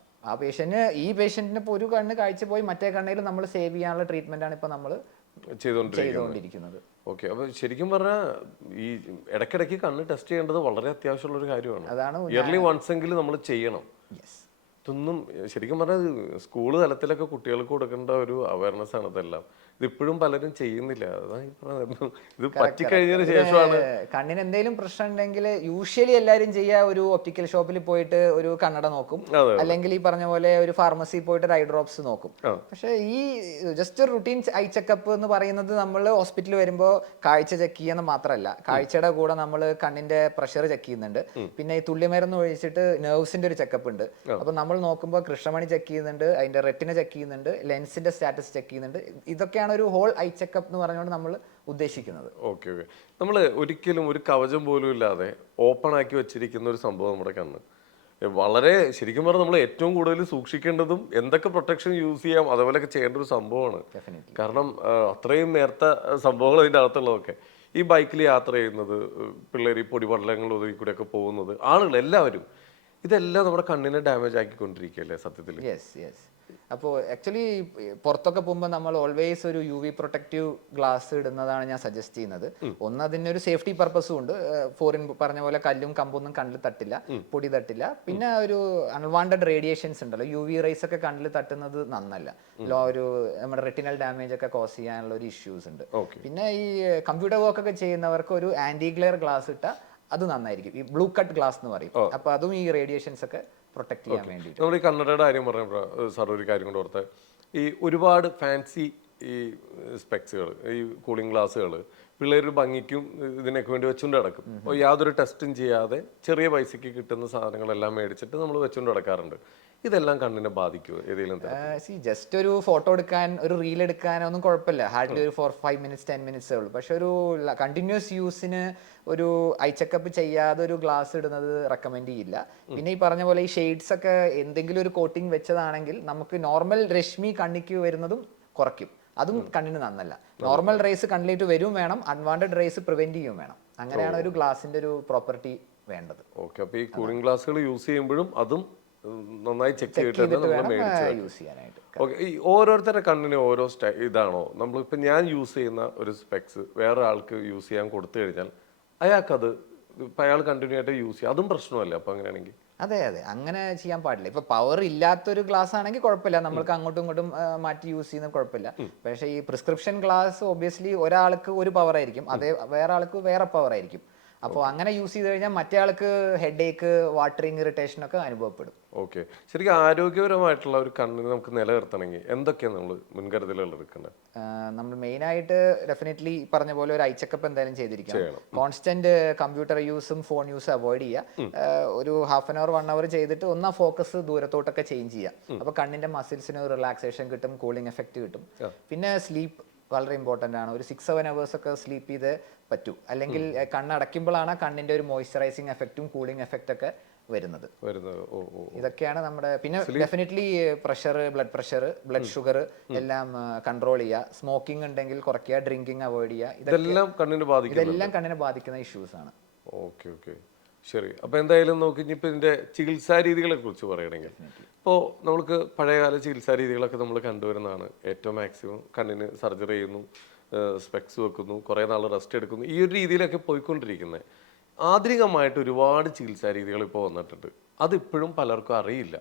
ഈ പേഷ്യന്റിന് ഇപ്പൊ ഒരു കണ്ണ് കാഴ്ച പോയി, മറ്റേ കണ്ണിൽ നമ്മൾ സേവ് ചെയ്യാനുള്ള ട്രീറ്റ്മെന്റ് ആണ് ഇപ്പൊ നമ്മൾ ചെയ്തുകൊണ്ടിരിക്കുന്നത്. ഓക്കെ. അപ്പൊ ശരിക്കും പറഞ്ഞാൽ ഈ ഇടയ്ക്കിടയ്ക്ക് കണ്ണ് ടെസ്റ്റ് ചെയ്യേണ്ടത് വളരെ അത്യാവശ്യമുള്ള ഒരു കാര്യമാണ്. അതാണ് ഇയർലി വൺസ് എങ്കിലും നമ്മൾ ചെയ്യണം. ഇതൊന്നും ശരിക്കും പറഞ്ഞാൽ സ്കൂൾ തലത്തിലൊക്കെ കുട്ടികൾക്ക് കൊടുക്കേണ്ട ഒരു അവയർനെസ് ആണ് ഇതെല്ലാം. ഇതിപ്പോഴും പലരും ചെയ്യുന്നില്ല. ഇത് പറ്റിക്കഴിഞ്ഞതിന് ശേഷമാണ്. കണ്ണിന് എന്തെങ്കിലും പ്രശ്നം ഉണ്ടെങ്കിൽ യൂഷ്വലി എല്ലാവരും ചെയ്യുക ഒരു ഒപ്റ്റിക്കൽ ഷോപ്പിൽ പോയിട്ട് ഒരു കണ്ണട നോക്കും, അല്ലെങ്കിൽ ഈ പറഞ്ഞ പോലെ ഒരു ഫാർമസി പോയിട്ട് ഒരു ഐ ഡ്രോപ്സ് നോക്കും. പക്ഷെ ഈ ജസ്റ്റ് ഒരു റുട്ടീൻ ഐ ചെക്കപ്പ് എന്ന് പറയുന്നത് നമ്മൾ ഹോസ്പിറ്റലിൽ വരുമ്പോൾ കാഴ്ച ചെക്ക് ചെയ്യുന്നത് മാത്രമല്ല, കാഴ്ചയുടെ കൂടെ നമ്മൾ കണ്ണിന്റെ പ്രഷർ ചെക്ക് ചെയ്യുന്നുണ്ട്. പിന്നെ ഈ തുള്ളിമരുന്ന് ഒഴിച്ചിട്ട് നെർവ്സിന്റെ ഒരു ചെക്കപ്പ് ഉണ്ട്. അപ്പൊ നമ്മൾ നോക്കുമ്പോൾ കൃഷ്ണമണി ചെക്ക് ചെയ്യുന്നുണ്ട്, അതിന്റെ റെറ്റിന ചെക്ക് ചെയ്യുന്നുണ്ട്, ലെൻസിന്റെ സ്റ്റാറ്റസ് ചെക്ക് ചെയ്യുന്നുണ്ട്. ഇതൊക്കെയാണ് ഒരു ഹോൾ ഐ ചെക്കപ്പ് എന്ന് പറഞ്ഞുകൊണ്ട് നമ്മൾ ഉദ്ദേശിക്കുന്നത്. ഓക്കെ. നമ്മൾ ഒരിക്കലും ഒരു കവചം പോലും ഇല്ലാതെ ഓപ്പൺ ആക്കി വെച്ചിരിക്കുന്ന ഒരു സംഭവം നമ്മുടെ കണ്ണ്. വളരെ ശരിക്കും പറഞ്ഞാൽ നമ്മൾ ഏറ്റവും കൂടുതൽ സൂക്ഷിക്കേണ്ടതും എന്തൊക്കെ പ്രൊട്ടക്ഷൻ യൂസ് ചെയ്യാം അതേപോലെയൊക്കെ ചെയ്യേണ്ട ഒരു സംഭവമാണ്. കാരണം അത്രയും നേരത്തെ സംഭവങ്ങൾ അതിൻ്റെ അകത്തുള്ളതൊക്കെ. ഈ ബൈക്കിൽ യാത്ര ചെയ്യുന്നത്, പിള്ളേർ ഈ പൊടിപടലങ്ങൾ ഒതുക്കി കൂടെയൊക്കെ പോകുന്നത്, ആളുകൾ എല്ലാവരും ഇതെല്ലാം നമ്മുടെ കണ്ണിനെ ഡാമേജ് ആക്കിക്കൊണ്ടിരിക്കുകയല്ലേ സത്യത്തിൽ? അപ്പോൾ ആക്ച്വലി പുറത്തൊക്കെ പോകുമ്പോൾ നമ്മൾ ഓൾവേസ് ഒരു UV പ്രൊട്ടക്റ്റീവ് ഗ്ലാസ് ഇടുന്നതാണ് ഞാൻ സജസ്റ്റ് ചെയ്യുന്നത്. ഒന്ന് അതിന് ഒരു സേഫ്റ്റി പർപ്പസും ഉണ്ട്. ഫോറിൻ പറഞ്ഞ പോലെ കല്ലും കമ്പൊന്നും കണ്ണിൽ തട്ടില്ല, പൊടി തട്ടില്ല. പിന്നെ ഒരു അൺവാണ്ടഡ് റേഡിയേഷൻസ് ഉണ്ടല്ലോ, UV റേസ് ഒക്കെ കണ്ണിൽ തട്ടുന്നത് നന്നല്ല. ഒരു നമ്മുടെ റെറ്റിനൽ ഡാമേജ് ഒക്കെ കോസ് ചെയ്യാനുള്ള ഒരു ഇഷ്യൂസ് ഉണ്ട്. പിന്നെ ഈ കമ്പ്യൂട്ടർ വർക്ക് ഒക്കെ ചെയ്യുന്നവർക്ക് ഒരു ആന്റി ഗ്ലെയർ ഗ്ലാസ് ഇട്ടാൽ അത് നന്നായിരിക്കും. ഈ ബ്ലൂ കട്ട് ഗ്ലാസ് എന്ന് പറയും. അപ്പൊ അതും ഈ റേഡിയേഷൻസ് ഒക്കെ പ്രൊട്ടക്ട് ചെയ്യാൻ വേണ്ടി. നമ്മൾ ഈ കണ്ണടയുടെ കാര്യം പറഞ്ഞപ്പോൾ സാർ ഒരു കാര്യം കൊണ്ട് ഓർത്ത്, ഈ ഒരുപാട് ഫാൻസി ഈ സ്പെക്സുകൾ, ഈ കൂളിംഗ് ഗ്ലാസ്സുകൾ പിള്ളേർ ഭംഗിക്കും ഇതിനൊക്കെ വേണ്ടി വെച്ചുകൊണ്ട് നടക്കും. അപ്പോൾ യാതൊരു ടെസ്റ്റും ചെയ്യാതെ ചെറിയ പൈസക്ക് കിട്ടുന്ന സാധനങ്ങളെല്ലാം മേടിച്ചിട്ട് നമ്മൾ വെച്ചുകൊണ്ട് നടക്കാറുണ്ട്. ഇതെല്ലാം കണ്ണിനെ ബാധിക്കുമോ ഏതെങ്കിലും? ജസ്റ്റ് ഒരു ഫോട്ടോ എടുക്കാൻ, ഒരു റീൽ എടുക്കാനോ ഒന്നും കുഴപ്പമില്ല. ഹാർഡ്ലി ഒരു 5 മിനിറ്റ്സ് 10 മിനിറ്റ്സേ ഉള്ളൂ. പക്ഷെ ഒരു കണ്ടിന്യൂസ് യൂസിന് ഒരു ഐ ചെക്കപ്പ് ചെയ്യാതെ ഒരു ഗ്ലാസ് ഇടുന്നത് റെക്കമെൻഡ് ചെയ്യില്ല. പിന്നെ ഈ പറഞ്ഞ പോലെ ഈ ഷെയ്ഡ്സ് ഒക്കെ എന്തെങ്കിലും ഒരു കോട്ടിങ് വെച്ചതാണെങ്കിൽ നമുക്ക് നോർമൽ രശ്മി കണ്ണിക്ക് വരുന്നതും കുറയ്ക്കും. അതും കണ്ണിന് നന്നല്ല. നോർമൽ റേസ് കണ്ണിലേക്ക് വരും വേണം, അൺവാണ്ടഡ് റേസ് പ്രിവെന്റ് ചെയ്യും വേണം. അങ്ങനെയാണ് ഒരു ഗ്ലാസിന്റെ ഒരു പ്രോപ്പർട്ടി വേണ്ടത്. ഓക്കെ. അപ്പോൾ ഈ കൂളിംഗ് ഗ്ലാസ്സുകൾ യൂസ് ചെയ്യുമ്പോഴും അതും നന്നായി ചെക്ക് ചെയ്തിട്ട് യൂസ് ചെയ്യാനായിട്ട്. ഓക്കെ. ഈ ഓരോരുത്തരുടെ കണ്ണിന് ഓരോ ഇതാണോ? നമ്മളിപ്പോൾ ഞാൻ യൂസ് ചെയ്യുന്ന ഒരു സ്പെക്സ് വേറെ ആൾക്ക് യൂസ് ചെയ്യാൻ കൊടുത്തു കഴിഞ്ഞാൽ അയാൾക്കത് ഇപ്പം അയാൾ കണ്ടിന്യൂ ആയിട്ട് യൂസ് ചെയ്യുക, അതും പ്രശ്നമല്ല അപ്പം അങ്ങനെയാണെങ്കിൽ? അതെ അതെ, അങ്ങനെ ചെയ്യാൻ പാടില്ല. ഇപ്പൊ പവർ ഇല്ലാത്തൊരു ഗ്ലാസ് ആണെങ്കിൽ കുഴപ്പമില്ല, നമ്മൾക്ക് അങ്ങോട്ടും ഇങ്ങോട്ടും മാറ്റി യൂസ് ചെയ്യുന്നത് കുഴപ്പമില്ല. പക്ഷേ ഈ പ്രിസ്ക്രിപ്ഷൻ ഗ്ലാസ് ഒബ്വിയസ്ലി ഒരാൾക്ക് ഒരു പവർ ആയിരിക്കും, അതേ വേറെ ആൾക്ക് വേറെ പവർ ആയിരിക്കും. അപ്പോൾ അങ്ങനെ യൂസ് ചെയ്ത് കഴിഞ്ഞാൽ മറ്റേ ആൾക്ക് ഹെഡ് ഏക്ക്, വാട്ടറിങ്, ഇറിറ്റേഷൻ ഒക്കെ അനുഭവപ്പെടും. ഓക്കെ. ശരിക്കും ആരോഗ്യപരമായിട്ടുള്ള ഒരു കണ്ണിന് നമുക്ക് നിലനിർത്തണമെങ്കിൽ എന്തൊക്കെയാണ് നമ്മൾ മുൻകരുതലുകൾ എടുക്കേണ്ടത്? നമ്മൾ മെയിനായിട്ട് ഡെഫിനറ്റ്ലി പറഞ്ഞ പോലെ ഒരു ഐ ചെക്കപ്പ് എന്തായാലും ചെയ്തിരിക്കണം. ചെയ്യണം. കോൺസ്റ്റന്റ് കമ്പ്യൂട്ടർ യൂസും ഫോൺ യൂസും അവോയ്ഡ് ചെയ്യുക. ഒരു ഹാഫ് ആൻ അവർ 1 അവർ ചെയ്തിട്ട് ഒന്നാ ഫോക്കസ് ദൂരത്തോട്ടൊക്കെ ചേഞ്ച് ചെയ്യുക. അപ്പോൾ കണ്ണിന്റെ മസിൽസിന് റിലാക്സേഷൻ കിട്ടും, കൂളിംഗ് എഫക്റ്റ് കിട്ടും. പിന്നെ സ്ലീപ്പ് വളരെ ഇമ്പോർട്ടൻ്റ് ആണ്. ഒരു 6-7 അവേഴ്സ് ഒക്കെ സ്ലീപ്പ് ചെയ്ത് പറ്റൂ. അല്ലെങ്കിൽ കണ്ണടയ്ക്കുമ്പോഴാണ് കണ്ണിന്റെ ഒരു മോയ്സ്ചറൈസിങ് എഫക്റ്റും കൂളിംഗ് എഫക്റ്റ് ഒക്കെ വരുന്നത്. ഇതൊക്കെയാണ് നമ്മുടെ. പിന്നെ ഡെഫിനറ്റ്ലി പ്രഷർ, ബ്ലഡ് ഷുഗർ എല്ലാം കൺട്രോൾ ചെയ്യുക. സ്മോക്കിംഗ് ഉണ്ടെങ്കിൽ കുറയ്ക്കുക, ഡ്രിങ്കിങ് അവോയ്ഡ് ചെയ്യുക. ഇതെല്ലാം കണ്ണിനെ ബാധിക്കുന്ന ഇഷ്യൂസ് ആണ്. ഓക്കെ ഓക്കെ, ശരി. അപ്പോൾ എന്തായാലും നമുക്ക് ഇനിയിപ്പോൾ ഇതിൻ്റെ ചികിത്സാ രീതികളെ കുറിച്ച് പറയുകയാണെങ്കിൽ, ഇപ്പോൾ നമുക്ക് പഴയകാല ചികിത്സാ രീതികളൊക്കെ നമ്മൾ കണ്ടുവരുന്നതാണ്. ഏറ്റവും മാക്സിമം കണ്ണിന് സർജറി ചെയ്യുന്നു, സ്പെക്സ് വെക്കുന്നു, കുറേ നാൾ റെസ്റ്റ് എടുക്കുന്നു, ഈ ഒരു രീതിയിലൊക്കെ പോയിക്കൊണ്ടിരിക്കുന്നത്. ആധുനികമായിട്ട് ഒരുപാട് ചികിത്സാ രീതികൾ ഇപ്പോൾ വന്നിട്ടുണ്ട്. അതിപ്പോഴും പലർക്കും അറിയില്ല.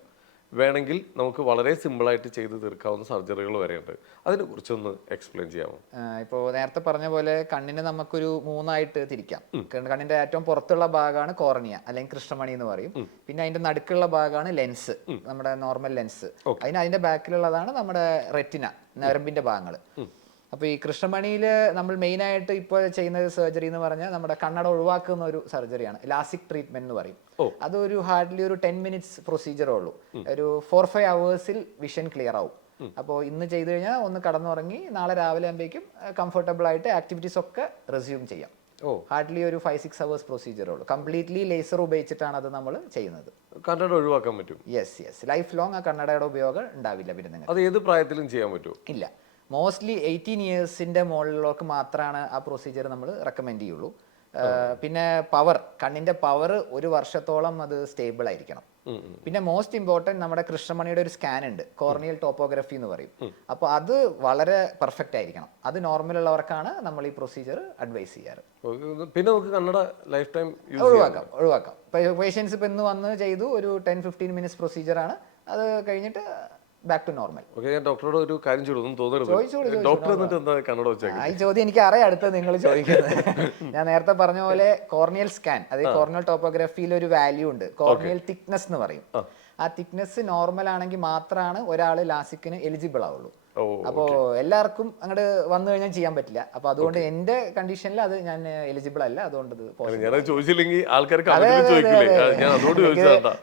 വേണമെങ്കിൽ നമുക്ക് വളരെ സിമ്പിളായിട്ട് ചെയ്ത് തീർക്കാവുന്ന സർജറികൾ വരെയുണ്ട്. അതിനെക്കുറിച്ചൊന്ന് എക്സ്പ്ലെയിൻ ചെയ്യാമോ? ഇപ്പോൾ നേരത്തെ പറഞ്ഞ പോലെ കണ്ണിനെ നമുക്കൊരു 3ആയിട്ട് തിരിക്കാം. കണ്ണിന്റെ ഏറ്റവും പുറത്തുള്ള ഭാഗമാണ് കോർണിയ അല്ലെങ്കിൽ കൃഷ്ണമണി എന്ന് പറയും. പിന്നെ അതിന്റെ നടുക്കുള്ള ഭാഗമാണ് ലെൻസ്, നമ്മുടെ നോർമൽ ലെൻസ്. അതിന്റെ ബാക്കിലുള്ളതാണ് നമ്മുടെ റെറ്റിന, നരമ്പിന്റെ ഭാഗങ്ങൾ. അപ്പോൾ ഈ കൃഷ്ണമണിയിൽ നമ്മൾ മെയിനായിട്ട് ഇപ്പോൾ ചെയ്യുന്ന സർജറി എന്ന് പറഞ്ഞാൽ നമ്മുടെ കണ്ണട ഒഴിവാക്കുന്ന ഒരു സർജറിയാണ്, ലാസിക് ട്രീറ്റ്മെന്റ് എന്ന് പറയും. അതൊരു ഹാർഡ്ലി ഒരു 10 മിനിറ്റ്സ് പ്രൊസീജിയറേ ഉള്ളൂ. ഒരു 4-5 അവേഴ്സിൽ വിഷൻ ക്ലിയർ ആവും. അപ്പോൾ ഇന്ന് ചെയ്തു കഴിഞ്ഞാൽ ഒന്ന് കടന്നുറങ്ങി നാളെ രാവിലെ ആകുമ്പോഴേക്കും കംഫർട്ടബിൾ ആയിട്ട് ആക്ടിവിറ്റീസ് ഒക്കെ റെസ്യൂം ചെയ്യാം. ഹാർഡ്ലി ഒരു 5-6 അവേഴ്സ് പ്രൊസീജിയറേ ഉള്ളൂ. കംപ്ലീറ്റ്ലി ലേസർ ഉപയോഗിച്ചിട്ടാണ് അത് നമ്മൾ ചെയ്യുന്നത്. കണ്ണട ഒഴിവാക്കാൻ പറ്റും? യെസ്, ലൈഫ് ലോങ് ആ കണ്ണടയുടെ ഉപയോഗം ഉണ്ടാവില്ല. പിന്നെ നിങ്ങൾ അത് ഏത് പ്രായത്തിലും ചെയ്യാൻ പറ്റുമോ? ഇല്ല, മോസ്റ്റ്ലി 18 ഇയേഴ്സിന്റെ മുകളിലേക്ക് മാത്രമാണ് ആ പ്രൊസീജിയർ നമ്മൾ റെക്കമെൻഡ് ചെയ്യുള്ളൂ. പിന്നെ കണ്ണിന്റെ പവർ 1 വർഷത്തോളം അത് സ്റ്റേബിൾ ആയിരിക്കണം. പിന്നെ മോസ്റ്റ് ഇമ്പോർട്ടൻറ്റ് നമ്മുടെ കൃഷ്ണമണിയുടെ ഒരു സ്കാൻ ഉണ്ട്, കോർണിയൽ ടോപ്പോഗ്രഫി എന്ന് പറയും. അപ്പോൾ അത് വളരെ പെർഫെക്റ്റ് ആയിരിക്കണം. അത് നോർമൽ ഉള്ളവർക്കാണ് നമ്മൾ ഈ പ്രൊസീജിയർ അഡ്വൈസ് ചെയ്യാറ്. പിന്നെ നമുക്ക് കണ്ണട ലൈഫ് ടൈം ഒഴിവാക്കാം. പേഷ്യൻസ് ഇപ്പം ഇന്ന് വന്ന് ചെയ്തു, ഒരു 10-15 മിനിറ്റ്സ് പ്രൊസീജിയറാണ്. അത് കഴിഞ്ഞിട്ട് ബാക്ക് ടു നോർമൽ. ഞാൻ ഡോക്ടറോട് ഒരു കാര്യം ചോദിച്ചു, ഡോക്ടർ കണ്ണട വെച്ചേക്കാം. ഈ ചോദ്യം എനിക്ക് അറിയാം അടുത്തത് നിങ്ങൾ ചോദിക്കുന്നത്. ഞാൻ നേരത്തെ പറഞ്ഞ പോലെ കോർണിയൽ സ്കാൻ, അതായത് കോർണിയൽ ടോപ്പോഗ്രഫിയിൽ ഒരു വാല്യൂ ഉണ്ട്, കോർണിയൽ തിക്നെസ് എന്ന് പറയും. ആ തിക്നെസ് നോർമൽ ആണെങ്കിൽ മാത്രമാണ് ഒരാൾ ലാസിക്കിന് എലിജിബിൾ ആവുള്ളൂ. അപ്പോൾ എല്ലാവർക്കും അങ്ങോട്ട് വന്നു കഴിഞ്ഞാൽ ചെയ്യാൻ പറ്റില്ല. അപ്പൊ അതുകൊണ്ട് എന്റെ കണ്ടീഷനിൽ അത് ഞാൻ എലിജിബിൾ അല്ല. അതുകൊണ്ട്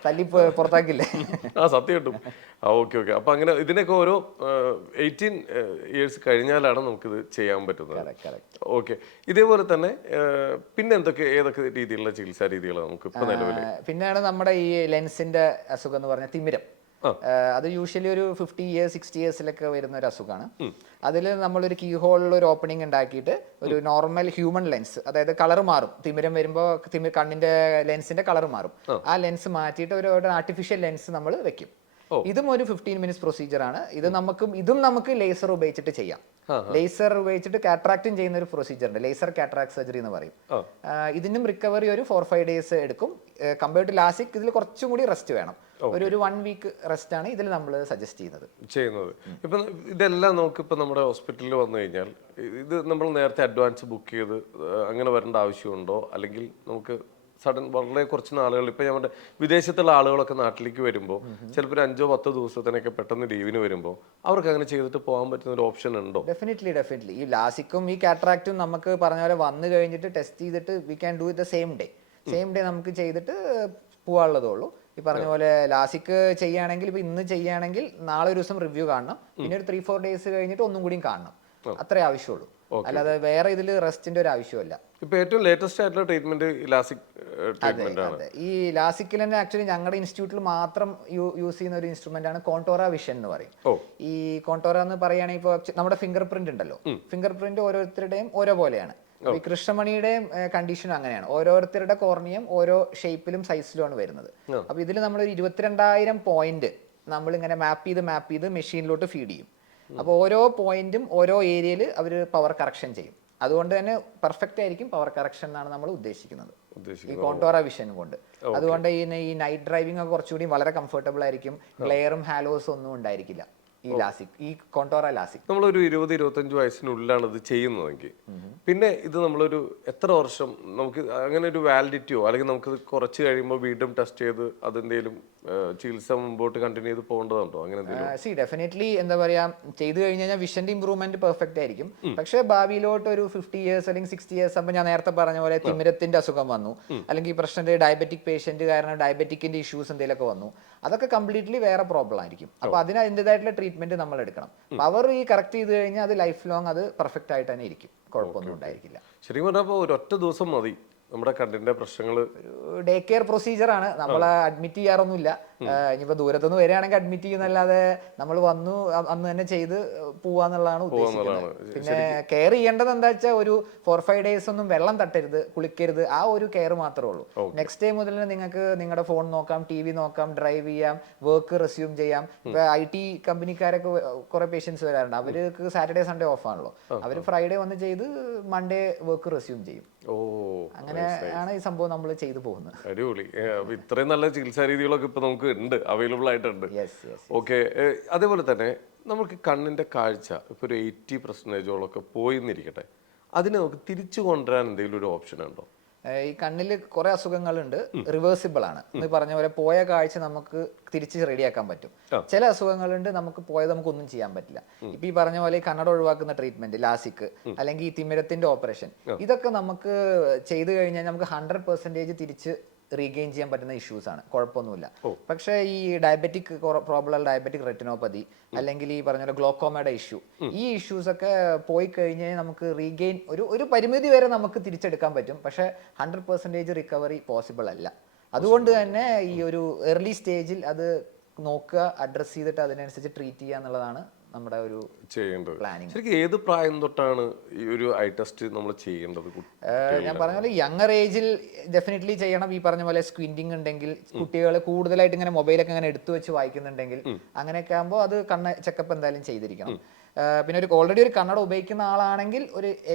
തല്ലി പുറത്താക്കില്ലേ? സത്യം കിട്ടും. Okay okay. അപ്പൊ അങ്ങനെ ഇതിനൊക്കെ ഓരോ 18 ഇയേഴ്സ് കഴിഞ്ഞാലാണ് നമുക്കിത് ചെയ്യാൻ പറ്റുന്നത്. ഓക്കെ. ഇതേപോലെ തന്നെ പിന്നെ ഏതൊക്കെ രീതിയിലുള്ള ചികിത്സാ രീതികളാണ് നമുക്ക് ഇപ്പൊ നിലവിൽ? പിന്നെയാണ് നമ്മുടെ ഈ ലെൻസിന്റെ അസുഖം എന്ന് പറഞ്ഞ തിമിരം. അത് യൂഷ്വലി ഒരു 50 ഇയേഴ്സ് 60 ഇയേഴ്സിലൊക്കെ വരുന്ന ഒരു അസുഖമാണ്. അതിൽ നമ്മളൊരു കീ ഹോളിൽ ഒരു ഓപ്പണിംഗ് ഉണ്ടാക്കിയിട്ട് ഒരു നോർമൽ ഹ്യൂമൻ ലെൻസ്, അതായത് കളർ മാറും. തിമിരം വരുമ്പോൾ കണ്ണിന്റെ ലെൻസിന്റെ കളർ മാറും. ആ ലെൻസ് മാറ്റിയിട്ട് ഒരു ആർട്ടിഫിഷ്യൽ ലെൻസ് നമ്മൾ വെക്കും. ഇതും ഒരു 15 മിനിറ്റ്സ് പ്രൊസീജിയർ ആണ്. ഇതും നമുക്ക് ലേസർ ഉപയോഗിച്ചിട്ട് ചെയ്യാം. ലേസർ ഉപയോഗിച്ചിട്ട് കാട്രാക്റ്റും ചെയ്യുന്ന ഒരു പ്രൊസീജിയർ ഉണ്ട്, ലേസർ കാട്രാക്ട് സർജറി എന്ന് പറയും. ഇതിനും റിക്കവറി ഒരു 4-5 ഡേയ്സ് എടുക്കും. കമ്പയർഡ് ടു ലാസിക് ഇതിൽ കുറച്ചും കൂടി റെസ്റ്റ് വേണം. ഒരു 1 വീക്ക് റെസ്റ്റ് ആണ് ഇതിൽ നമ്മൾ സജസ്റ്റ് ചെയ്യുന്നത്. ഇപ്പം ഇതെല്ലാം നമുക്ക് ഇപ്പം നമ്മുടെ ഹോസ്പിറ്റലിൽ വന്നു കഴിഞ്ഞാൽ ഇത് നമ്മൾ നേരത്തെ അഡ്വാൻസ് ബുക്ക് ചെയ്ത് അങ്ങനെ വരേണ്ട ആവശ്യമുണ്ടോ? അല്ലെങ്കിൽ നമുക്ക് സഡൻ വളരെ കുറച്ച് നാളുകൾ, ഇപ്പം നമ്മുടെ വിദേശത്തുള്ള ആളുകളൊക്കെ നാട്ടിലേക്ക് വരുമ്പോൾ ചിലപ്പോൾ 5-10 ദിവസത്തിനൊക്കെ പെട്ടെന്ന് ലീവിന് വരുമ്പോൾ അവർക്ക് അങ്ങനെ ചെയ്തിട്ട് പോകാൻ പറ്റുന്ന ഒരു ഓപ്ഷൻ ഉണ്ടോ? ഡെഫിനറ്റ്ലി. ഈ ലാസിക്കും ഈ കാട്രാക്റ്റും നമുക്ക് പറഞ്ഞ പോലെ വന്നു കഴിഞ്ഞിട്ട് ടെസ്റ്റ് ചെയ്തിട്ട് we can do it the same day നമുക്ക് ചെയ്തിട്ട് പോകാനുള്ളതേ ഉള്ളൂ. ഈ പറഞ്ഞ പോലെ ലാസിക് ചെയ്യുകയാണെങ്കിൽ ഇപ്പൊ ഇന്ന് ചെയ്യുകയാണെങ്കിൽ നാളെ ഒരു ദിവസം റിവ്യൂ കാണണം, പിന്നെ ഒരു 3-4 ഡേയ്സ് കഴിഞ്ഞിട്ട് ഒന്നും കൂടിയും കാണണം. അത്രേ ആവശ്യമുള്ളൂ. അല്ലാതെ വേറെ ഇതിൽ റെസ്റ്റിന്റെ ഒരു ആവശ്യമല്ല. ഇപ്പൊ ഏറ്റവും ലേറ്റസ്റ്റ് ആയിട്ടുള്ള ട്രീറ്റ്മെന്റ് ലാസിക് ട്രീറ്റ്മെന്റ് ആണ്. ഈ ലാസിക്കിൽ തന്നെ ആക്ച്വലി ഞങ്ങളുടെ ഇൻസ്റ്റിറ്റ്യൂട്ടിൽ മാത്രം യൂസ് ചെയ്യുന്ന ഒരു ഇൻസ്ട്രുമെന്റ് ആണ് കോണ്ടോറ വിഷൻ എന്ന് പറയും. ഈ കോണ്ടോറ എന്ന് പറയുകയാണെങ്കിൽ ഇപ്പോൾ നമ്മുടെ ഫിംഗർ പ്രിന്റ് ഉണ്ടല്ലോ, ഫിംഗർ പ്രിന്റ് ഓരോരുത്തരുടെയും ഓരോ പോലെയാണ്. ഈ കൃഷ്ണമണിയുടെയും കണ്ടീഷനും അങ്ങനെയാണ്. ഓരോരുത്തരുടെ കോർണിയം ഓരോ ഷേപ്പിലും സൈസിലുമാണ് വരുന്നത്. അപ്പൊ ഇതിൽ നമ്മളൊരു 22,000 പോയിന്റ് നമ്മളിങ്ങനെ മാപ്പ് ചെയ്ത് മെഷീനിലോട്ട് ഫീഡ് ചെയ്യും. അപ്പോൾ ഓരോ പോയിന്റും ഓരോ ഏരിയയിൽ അവർ പവർ കറക്ഷൻ ചെയ്യും. അതുകൊണ്ട് തന്നെ പെർഫെക്റ്റ് ആയിരിക്കും പവർ കറക്ഷൻ എന്നാണ് നമ്മൾ ഉദ്ദേശിക്കുന്നത്. ഈ കോണ്ടോറ വിഷൻ കൊണ്ട്. അതുകൊണ്ട് ഈ നൈറ്റ് ഡ്രൈവിംഗ് ഒക്കെ കുറച്ചുകൂടി വളരെ കംഫർട്ടബിൾ ആയിരിക്കും. ഗ്ലെയറും ഹാലോസും ഒന്നും ഉണ്ടായിരിക്കില്ല ഈ ലാസിക്, ഈ കോണ്ടോറ ലാസിക്. നമ്മളൊരു 20-25 വയസ്സിനുള്ളിലാണ് ഇത് ചെയ്യുന്നതെങ്കിൽ പിന്നെ ഇത് നമ്മളൊരു എത്ര വർഷം നമുക്ക് അങ്ങനെ ഒരു വാലിഡിറ്റിയോ അല്ലെങ്കിൽ നമുക്ക് കുറച്ച് കഴിയുമ്പോൾ വീണ്ടും ടെസ്റ്റ് ചെയ്ത് അതെന്തെങ്കിലും ചികിത്സ മുമ്പോട്ട് കണ്ടിന്യൂ ചെയ്ത് പോകേണ്ടതുണ്ടോ? അങ്ങനെ എന്തെങ്കിലും? ഡെഫിനറ്റ്ലി എന്താ പറയാ, ചെയ്തു കഴിഞ്ഞ് കഴിഞ്ഞാൽ വിഷന്റെ ഇമ്പ്രൂവ്മെന്റ് പെർഫെക്റ്റ് ആയിരിക്കും. പക്ഷേ ഭാവിയിലോട്ട് ഒരു 50 ഇയേഴ്സ് അല്ലെങ്കിൽ 60 ഇയേഴ്സ് ആകുമ്പോൾ ഞാൻ നേരത്തെ പറഞ്ഞ പോലെ തിമിരത്തിന്റെ അസുഖം വന്നു, അല്ലെങ്കിൽ ഈ പ്രശ്നത്തിന്റെ ഡയബറ്റിക് പേഷ്യന്റ് കാരണം ഡയബറ്റിക്കിന്റെ ഇഷ്യൂസ് എന്തെങ്കിലുമൊക്കെ വന്നു, അതൊക്കെ കംപ്ലീറ്റ്ലി വേറെ പ്രോബ്ലം ആയിരിക്കും. അപ്പൊ അതിന് അതിൻ്റെതായിട്ടുള്ള ട്രീറ്റ്മെന്റ് നമ്മൾ എടുക്കണം. അവർ ഈ കറക്റ്റ് ചെയ്ത് കഴിഞ്ഞാൽ അത് ലൈഫ് ലോങ് അത് പെർഫെക്റ്റ് ആയിട്ട് തന്നെ ഇരിക്കും, കുഴപ്പമൊന്നും ഉണ്ടായിരിക്കില്ല. ശരിക്കും പറഞ്ഞപ്പോൾ ഒരൊറ്റ ദിവസം മതി നമ്മുടെ കണ്ണിന്റെ പ്രശ്നങ്ങൾ. ഡേ കെയർ പ്രൊസീജിയർ ആണ്, നമ്മൾ അഡ്മിറ്റ് ചെയ്യാറൊന്നുമില്ല. ഇനിയിപ്പോ ദൂരത്തുനിന്ന് വരികയാണെങ്കിൽ അഡ്മിറ്റ് ചെയ്യുന്നല്ലാതെ നമ്മൾ വന്നു അന്ന് തന്നെ ചെയ്ത് പോവാന്നുള്ളതാണ് ഉദ്ദേശിക്കുന്നത്. പിന്നെ കെയർ ചെയ്യേണ്ടത് എന്താ വെച്ചാൽ ഒരു 4-5 ഡേയ്സ് ഒന്നും വെള്ളം തട്ടരുത്, കുളിക്കരുത്, ആ ഒരു കെയർ മാത്രമേ ഉള്ളൂ. നെക്സ്റ്റ് ഡേ മുതൽ നിങ്ങൾക്ക് നിങ്ങളുടെ ഫോൺ നോക്കാം, TV നോക്കാം, ഡ്രൈവ് ചെയ്യാം, വർക്ക് റെസ്യൂം ചെയ്യാം. ഇപ്പൊ IT കമ്പനിക്കാരൊക്കെ കുറെ പേഷ്യൻസ് വരാറുണ്ട്, അവർക്ക് സാറ്റർഡേ സൺഡേ ഓഫ് ആണല്ലോ, അവർ ഫ്രൈഡേ വന്ന് ചെയ്ത് മൺഡേ വർക്ക് റെസ്യൂം ചെയ്യും. അങ്ങനെയാണ് ഈ സംഭവം നമ്മൾ ചെയ്തു പോകുന്നത്. അടിപൊളി. ഇത്രയും നല്ല ചികിത്സാ രീതികളൊക്കെ ഇപ്പൊ നമുക്ക് ഉണ്ട്, അവൈലബിൾ ആയിട്ടുണ്ട്. ഓക്കെ. അതേപോലെ തന്നെ നമുക്ക് കണ്ണിന്റെ കാഴ്ച ഇപ്പൊ ഒരു 80% പോയി എന്നിരിക്കട്ടെ, അതിനെ നമുക്ക് തിരിച്ചു കൊണ്ടുവരാൻ എന്തെങ്കിലും ഒരു ഓപ്ഷൻ ഉണ്ടോ? ഈ കണ്ണിൽ കുറെ അസുഖങ്ങളുണ്ട്, റിവേഴ്സിബിൾ ആണ്. എന്ന് പറഞ്ഞ പോലെ പോയ കാഴ്ച നമുക്ക് തിരിച്ച് റെഡിയാക്കാൻ പറ്റും. ചില അസുഖങ്ങളുണ്ട് നമുക്ക് പോയത് നമുക്ക് ഒന്നും ചെയ്യാൻ പറ്റില്ല. ഇപ്പൊ ഈ പറഞ്ഞ പോലെ ഈ കണ്ണട ഒഴിവാക്കുന്ന ട്രീറ്റ്മെന്റ്, ലാസിക്, അല്ലെങ്കിൽ ഈ തിമിരത്തിന്റെ ഓപ്പറേഷൻ, ഇതൊക്കെ നമുക്ക് ചെയ്തു കഴിഞ്ഞാൽ നമുക്ക് 100% തിരിച്ച് റീഗെയിൻ ചെയ്യാൻ പറ്റുന്ന ഇഷ്യൂസ് ആണ്, കുഴപ്പമൊന്നുമില്ല. പക്ഷേ ഈ ഡയബറ്റിക് പ്രോബ്ലം, ഡയബറ്റിക് റെറ്റിനോപ്പതി, അല്ലെങ്കിൽ ഈ പറഞ്ഞ പോലെ ഗ്ലോക്കോമയുടെ ഇഷ്യൂ, ഈ ഇഷ്യൂസ് ഒക്കെ പോയി കഴിഞ്ഞാൽ നമുക്ക് റീഗെയിൻ ഒരു പരിമിതി വരെ നമുക്ക് തിരിച്ചെടുക്കാൻ പറ്റും. പക്ഷേ 100% റിക്കവറി പോസിബിൾ അല്ല. അതുകൊണ്ട് തന്നെ ഈ ഒരു ഏർലി സ്റ്റേജിൽ അത് നോക്കുക, അഡ്രസ് ചെയ്തിട്ട് അതിനനുസരിച്ച് ട്രീറ്റ് ചെയ്യുക എന്നുള്ളതാണ് നമ്മുടെ ഒരു ചെയ്യേണ്ടത്. ശരിക്കും ഏത് പ്രായം തൊട്ടാണ് ഈ ഒരു ഐ ടെസ്റ്റ് നമ്മൾ ചെയ്യേണ്ടത്? ഞാൻ പറഞ്ഞ പോലെ യങ്ങർ ഏജിൽ ഡെഫിനറ്റ്ലി ചെയ്യണം. ഈ പറഞ്ഞ പോലെ സ്ക്വിൻറ്റിംഗ് ഉണ്ടെങ്കിൽ, കുട്ടികൾ കൂടുതലായിട്ട് ഇങ്ങനെ മൊബൈലൊക്കെ ഇങ്ങനെ എടുത്തു വെച്ച് വായിക്കുന്നുണ്ടെങ്കിൽ, അങ്ങനെയൊക്കെ ആകുമ്പോൾ അത് കണ്ണ് ചെക്കപ്പ് എന്തായാലും ചെയ്തിരിക്കണം. പിന്നെ ഓൾറെഡി ഒരു കണ്ണട ഉപയോഗിക്കുന്ന ആളാണെങ്കിൽ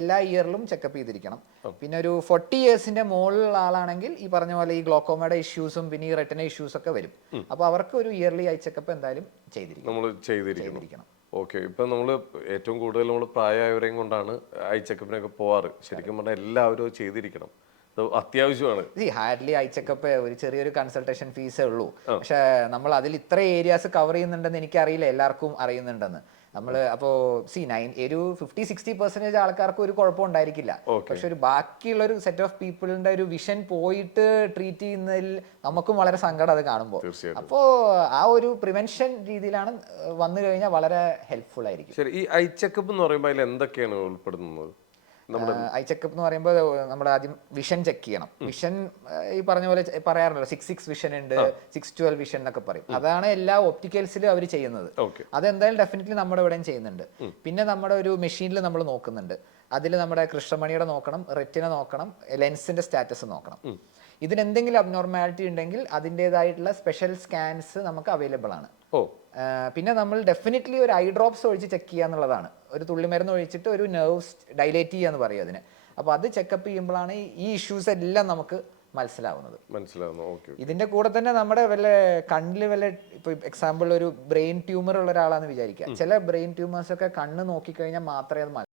എല്ലാ ഇയറിലും ചെക്കപ്പ് ചെയ്തിരിക്കണം. പിന്നെ ഒരു 40 ഇയേഴ്സിന്റെ മുകളിലുള്ള ആളാണെങ്കിൽ ഈ പറഞ്ഞ പോലെ ഈ ഗ്ലോക്കോമയുടെ ഇഷ്യൂസും പിന്നെ ഈ റെറ്റിന ഇഷ്യൂസ് ഒക്കെ വരും. അപ്പൊ അവർക്ക് ഒരു ഇയർലി ഐ ചെക്കപ്പ് എന്തായാലും ചെയ്തിരിക്കണം. ഓക്കെ. ഇപ്പൊ നമ്മൾ ഏറ്റവും കൂടുതൽ നമ്മൾ പ്രായമായവരെയും കൊണ്ടാണ് ഐ ചെക്കപ്പിനൊക്കെ പോവാറ്. ശരിക്കും പറഞ്ഞാൽ എല്ലാവരും ചെയ്തിരിക്കണം, അത്യാവശ്യമാണ്. ഹാർഡ്ലി ഐ ചെക്കപ്പ് ഒരു ചെറിയൊരു കൺസൾട്ടേഷൻ ഫീസേ ഉള്ളൂ. പക്ഷെ നമ്മൾ അതിൽ ഇത്ര ഏരിയാസ് കവർ ചെയ്യുന്നുണ്ടെന്ന് എനിക്കറിയില്ല എല്ലാവർക്കും അറിയുന്നുണ്ടെന്ന്. നമ്മൾ അപ്പോ ഒരു 50-60% ആൾക്കാർക്ക് ഒരു കുഴപ്പം ഉണ്ടായിരിക്കില്ല. പക്ഷെ ഒരു ബാക്കിയുള്ള ഒരു സെറ്റ് ഓഫ് പീപ്പിളിന്റെ ഒരു വിഷൻ പോയിട്ട് ട്രീറ്റ് ചെയ്യുന്നതിൽ നമുക്കും വളരെ സങ്കടം അത് കാണുമ്പോൾ. അപ്പോ ആ ഒരു പ്രിവെൻഷൻ രീതിയിലാണ് വന്നു കഴിഞ്ഞാൽ വളരെ ഹെൽപ്ഫുൾ ആയിരിക്കും. ശരി. ഈ ഐ ചെക്കപ്പ് എന്ന് പറയുമ്പോൾ അതിൽ എന്തൊക്കെയാണ് ഉൾപ്പെടുന്നത്? ഐ ചെക്കപ്പ് എന്ന് പറയുമ്പോൾ നമ്മൾ ആദ്യം വിഷൻ ചെക്ക് ചെയ്യണം. വിഷൻ ഈ പറഞ്ഞ പോലെ പറയാറുണ്ടല്ലോ, 6-6 വിഷൻ ഉണ്ട്, 6-12 വിഷൻ എന്നൊക്കെ പറയും. അതാണ് എല്ലാ ഒപ്റ്റിക്കൽസിലും അവർ ചെയ്യുന്നത്. അതെന്തായാലും ഡെഫിനറ്റ്ലി നമ്മുടെ ഇവിടെയും ചെയ്യുന്നുണ്ട്. പിന്നെ നമ്മുടെ ഒരു മെഷീനിൽ നമ്മൾ നോക്കുന്നുണ്ട്. അതിൽ നമ്മുടെ കൃഷ്ണമണിയുടെ നോക്കണം, റെറ്റിന നോക്കണം, ലെൻസിന്റെ സ്റ്റാറ്റസ് നോക്കണം. ഇതിനെന്തെങ്കിലും അബ്നോർമാലിറ്റി ഉണ്ടെങ്കിൽ അതിൻ്റെതായിട്ടുള്ള സ്പെഷ്യൽ സ്കാൻസ് നമുക്ക് അവൈലബിൾ ആണ്. പിന്നെ നമ്മൾ ഡെഫിനറ്റ്ലി ഒരു ഐ ഡ്രോപ്സ് ഒഴിച്ച് ചെക്ക് ചെയ്യുക എന്നുള്ളതാണ്. ഒരു തുള്ളിമരുന്ന് ഒഴിച്ചിട്ട് ഒരു നെർവ്സ് ഡൈലേറ്റ് ചെയ്യുക എന്ന് പറയും അതിന്. അപ്പോൾ അത് ചെക്കപ്പ് ചെയ്യുമ്പോഴാണ് ഈ ഇഷ്യൂസ് എല്ലാം നമുക്ക് മനസ്സിലാവുന്നത്. ഇതിന്റെ കൂടെ തന്നെ നമ്മുടെ വല്ല കണ്ണിൽ വല്ല ഇപ്പൊ എക്സാമ്പിൾ ഒരു ബ്രെയിൻ ട്യൂമർ ഉള്ള ഒരാളാന്ന് വിചാരിക്കുക. ചില ബ്രെയിൻ ട്യൂമേഴ്സ് ഒക്കെ കണ്ണ് നോക്കിക്കഴിഞ്ഞാൽ മാത്രമേ അത്